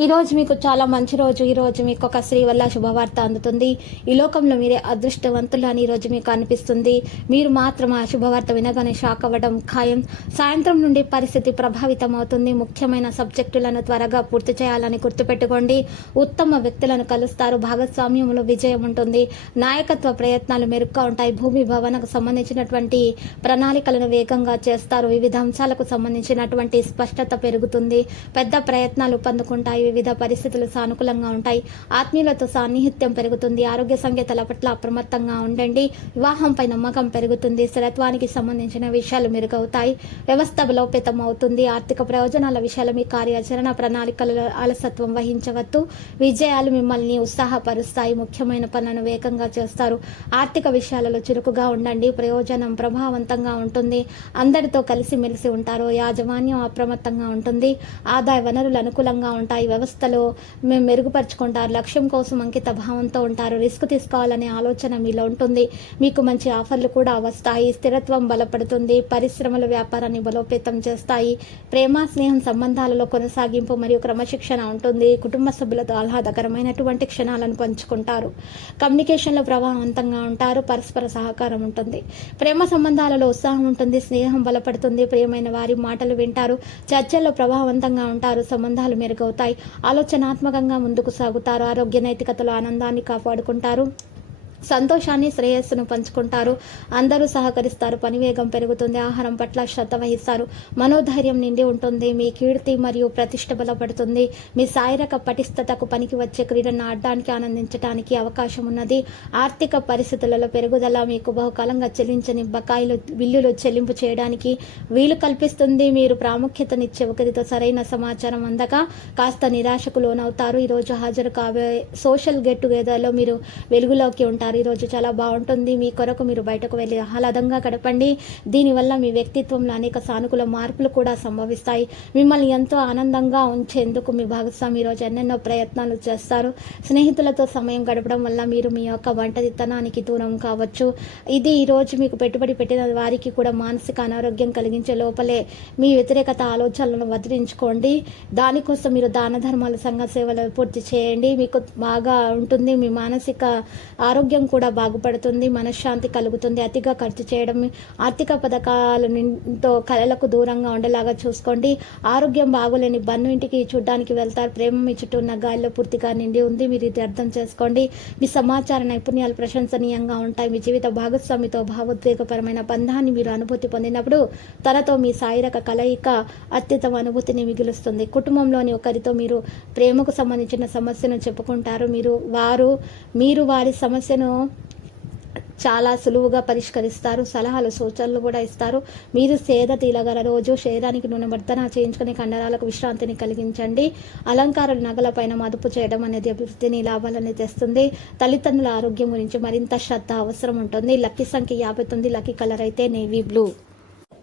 ఈ రోజు మీకు చాలా మంచి రోజు. ఈరోజు మీకు ఒక స్త్రీ వల్ల శుభవార్త అందుతుంది. ఈ లోకంలో మీరే అదృష్టవంతులు అని ఈ రోజు మీకు అనిపిస్తుంది. మీరు మాత్రం ఆ శుభవార్త వినగానే షాక్ అవ్వడం ఖాయం. సాయంత్రం నుండి పరిస్థితి ప్రభావితం అవుతుంది ముఖ్యమైన సబ్జెక్టులను త్వరగా పూర్తి చేయాలని గుర్తుపెట్టుకోండి. ఉత్తమ వ్యక్తులను కలుస్తారు. భాగస్వామ్యంలో విజయం ఉంటుంది. నాయకత్వ ప్రయత్నాలు మెరుగ్గా ఉంటాయి. భూమి భవనకు సంబంధించినటువంటి ప్రణాళికలను వేగంగా చేస్తారు. వివిధ అంశాలకు సంబంధించినటువంటి స్పష్టత పెరుగుతుంది. పెద్ద ప్రయత్నాలు పొందుకుంటాయి. వివిధ పరిస్థితులు సానుకూలంగా ఉంటాయి. ఆత్మీయులతో సాన్నిహిత్యం పెరుగుతుంది. ఆరోగ్య సంకేతాల పట్ల అప్రమత్తంగా ఉండండి. వివాహంపై నమ్మకం పెరుగుతుంది. స్థిరత్వానికి సంబంధించిన విషయాలు మెరుగవుతాయి. వ్యవస్థ బలోపేతం అవుతుంది. ఆర్థిక ప్రయోజనాల విషయాలు మీ కార్యాచరణ ప్రణాళికలలో అలసత్వం వహించవద్దు. విజయాలు మిమ్మల్ని ఉత్సాహపరుస్తాయి. ముఖ్యమైన పనులను వేగంగా చేస్తారు. ఆర్థిక విషయాలలో చురుకుగా ఉండండి. ప్రయోజనం ప్రభావవంతంగా ఉంటుంది. అందరితో కలిసిమెలిసి ఉంటారు. యాజమాన్యం అప్రమత్తంగా ఉంటుంది. ఆదాయ వనరులు అనుకూలంగా ఉంటాయి. వ్యవస్థలో మేము మెరుగుపరుచుకుంటారు లక్ష్యం కోసం అంకిత భావంతో ఉంటారు రిస్క్ తీసుకోవాలనే ఆలోచన మీలో ఉంటుంది. మీకు మంచి ఆఫర్లు కూడా వస్తాయి. స్థిరత్వం బలపడుతుంది. పరిశ్రమల వ్యాపారాన్ని బలోపేతం చేస్తాయి. ప్రేమ స్నేహం సంబంధాలలో కొనసాగింపు మరియు క్రమశిక్షణ ఉంటుంది. కుటుంబ సభ్యులతో ఆహ్లాదకరమైనటువంటి క్షణాలను పంచుకుంటారు. కమ్యూనికేషన్లో ప్రభావవంతంగా ఉంటారు. పరస్పర సహకారం ఉంటుంది. ప్రేమ సంబంధాలలో ఉత్సాహం ఉంటుంది. స్నేహం బలపడుతుంది. ప్రియమైన వారి మాటలు వింటారు. చర్చల్లో ప్రభావవంతంగా ఉంటారు. సంబంధాలు మెరుగవుతాయి. ఆలోచనాత్మకంగా ముందుకు సాగుతారు. ఆరోగ్య నైతికతలో ఆనందాన్ని కాపాడుకుంటారు. సంతోషాన్ని శ్రేయస్సును పంచుకుంటారు. అందరూ సహకరిస్తారు. పనివేగం పెరుగుతుంది. ఆహారం పట్ల శ్రద్ధ వహిస్తారు. మనోధైర్యం నిండి ఉంటుంది. మీ కీర్తి మరియు ప్రతిష్ట బలపడుతుంది. మీ శారీరక పటిష్టతకు పనికి వచ్చే క్రీడను ఆడడానికి ఆనందించడానికి అవకాశం ఉన్నది. ఆర్థిక పరిస్థితులలో పెరుగుదల మీకు బహుకాలంగా చెల్లించని బకాయిలు బిల్లులు చెల్లింపు చేయడానికి వీలు కల్పిస్తుంది. మీరు ప్రాముఖ్యతనిచ్చే ఒకరితో సరైన సమాచారం అందక కాస్త నిరాశకు లోనవుతారు. ఈరోజు హాజరు కావే సోషల్ గెట్ టుగెదర్లో మీరు వెలుగులోకి ఉంటారు. ఈరోజు చాలా బాగుంటుంది. మీ కొరకు మీరు బయటకు వెళ్ళి ఆహ్లాదంగా గడపండి. దీనివల్ల మీ వ్యక్తిత్వంలో అనేక సానుకూల మార్పులు కూడా సంభవిస్తాయి. మిమ్మల్ని ఎంతో ఆనందంగా ఉంచేందుకు మీ భాగస్వామి ఈరోజు ఎన్నెన్నో ప్రయత్నాలు చేస్తారు. స్నేహితులతో సమయం గడపడం వల్ల మీరు మీ యొక్క వంటదిత్తనానికి దూరం కావచ్చు. ఇది ఈరోజు మీకు పెట్టుబడి పెట్టిన వారికి కూడా మానసిక అనారోగ్యం కలిగించే లోపలే మీ వ్యతిరేకత ఆలోచనలను వదిలించుకోండి. దానికోసం మీరు దాన ధర్మాల సంఘ సేవలు పూర్తి చేయండి. మీకు బాగా ఉంటుంది. మీ మానసిక ఆరోగ్యం కూడా బాగుపడుతుంది మనశ్శాంతి కలుగుతుంది. అతిగా ఖర్చు చేయడం ఆర్థిక పథకాలతో కళలకు దూరంగా ఉండేలాగా చూసుకోండి. ఆరోగ్యం బాగోలేని బన్ను ఇంటికి చూడ్డానికి వెళ్తారు. ప్రేమ మీ చుట్టూ ఉన్న గాలిలో పూర్తిగా నిండి ఉంది. మీరు ఇది అర్థం చేసుకోండి. మీ సమాచార నైపుణ్యాలు ప్రశంసనీయంగా ఉంటాయి. మీ జీవిత భాగస్వామితో భావోద్వేగపరమైన బంధాన్ని మీరు అనుభూతి పొందినప్పుడు తనతో మీ శారీరక కలయిక అత్యుత్తమ అనుభూతిని మిగులుస్తుంది. కుటుంబంలోని ఒకరితో మీరు ప్రేమకు సంబంధించిన సమస్యను చెప్పుకుంటారు. మీరు వారు మీరు వారి సమస్యను చాలా సులువుగా పరిష్కరిస్తారు సలహాలు సూచనలు కూడా ఇస్తారు. మీరు సేద తీలగల రోజు శరీరానికి నూనె వర్ధన చేయించుకుని కండరాలకు విశ్రాంతిని కలిగించండి. అలంకారాలు నగలపైన మదుపు చేయడం అనేది అభివృద్ధిని లాభాలని తెస్తుంది. తల్లిదండ్రుల ఆరోగ్యం గురించి మరింత శ్రద్ధ అవసరం ఉంటుంది. లక్కీ సంఖ్య యాభై తొమ్మిది లక్కీ కలర్ అయితే నేవీ బ్లూ.